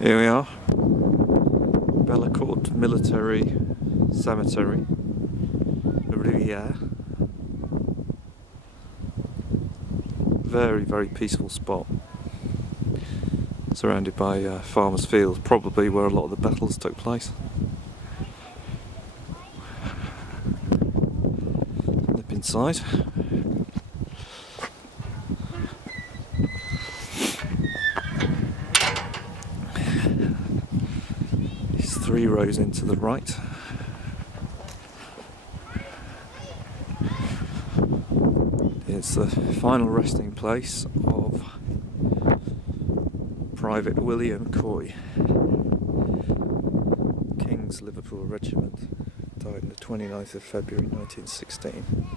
Here we are, Bellacourt Military Cemetery, Riviere. Very, very peaceful spot, surrounded by farmers' fields, probably where a lot of the battles took place. Nip inside. It's 3 rows into the right. It's the final resting place of Private William Coy, King's Liverpool Regiment, died on the 29th of February 1916.